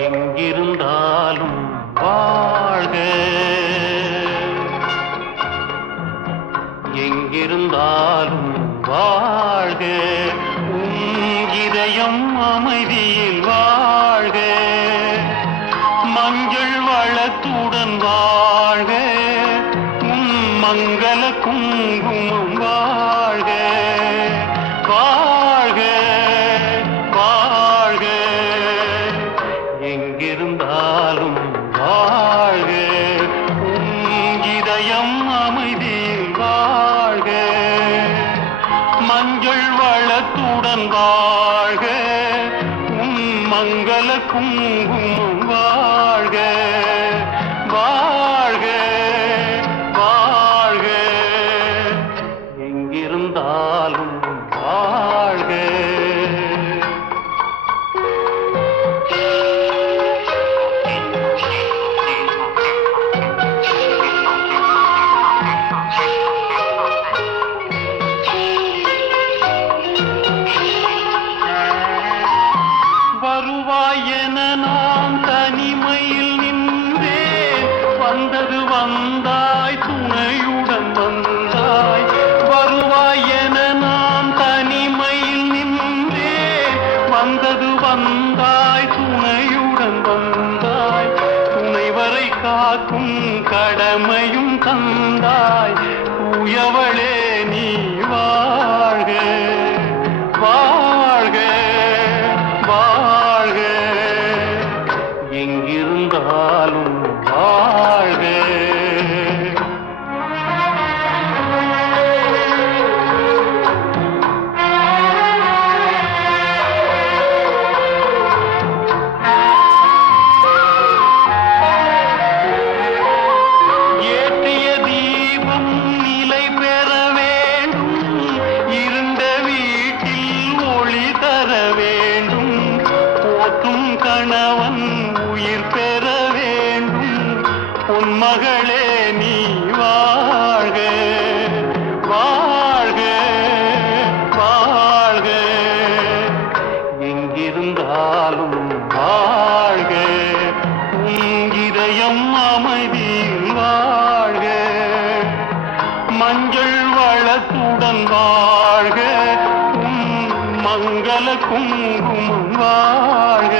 எங்கிருந்தாலும் வாழ்க, எங்கிருந்தாலும் வாழ்க, உன் இதயம் அமைதியில் வாழ்க, மஞ்சள் வளத்துடன் வாழ்க, உன் மங்கள குங்குமம் வாழ்க, வாழ்க வாழ்க, எங்கிருந்தாலும் வாழ்க, உன் இதயம் அமைதியில் வாழ்க, மஞ்சள் வளத்துடன் வாழ்க, உன் மங்கள குங்குமம் வாழ்க, வாழ்க வாழ்க, எங்கிருந்தாலும் வாழ்க. வருவாய் என நான் தனிமையில் நின்றேன், வந்தது வந்தாய் துணையுடன் வந்தாய். வருவாய் என நான் தனிமையில் நின்றேன், வந்தது வந்தாய் துணையுடன் வந்தாய். துணைவரை காக்கும் கடமையும் தந்தாய், தூயவளே நீ வாழ்க வாழ்க வாழ்க, எங்கிருந்தாலும் வாழ்க. ஏற்றிய தீபம் நிலை பெற வேண்டும், இருண்ட வீட்டில் ஒளி தர வேண்டும், போற்றும் கணவன் உயிர் பெற வேண்டும், உன் மகளே நீ வாழ்க வாழ்க வாழ்க, எங்கிருந்தாலும் வாழ்க, உன் இதயம் அமைதியில் வாழ்க, மஞ்சள் வளத்துடன் வாழ்க, உன் மங்கள குங்குமம் வாழ்க,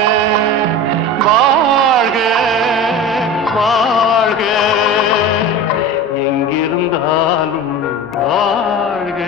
வாழ்க வாழ்க, எங்கிருந்தாலும் வாழ்க.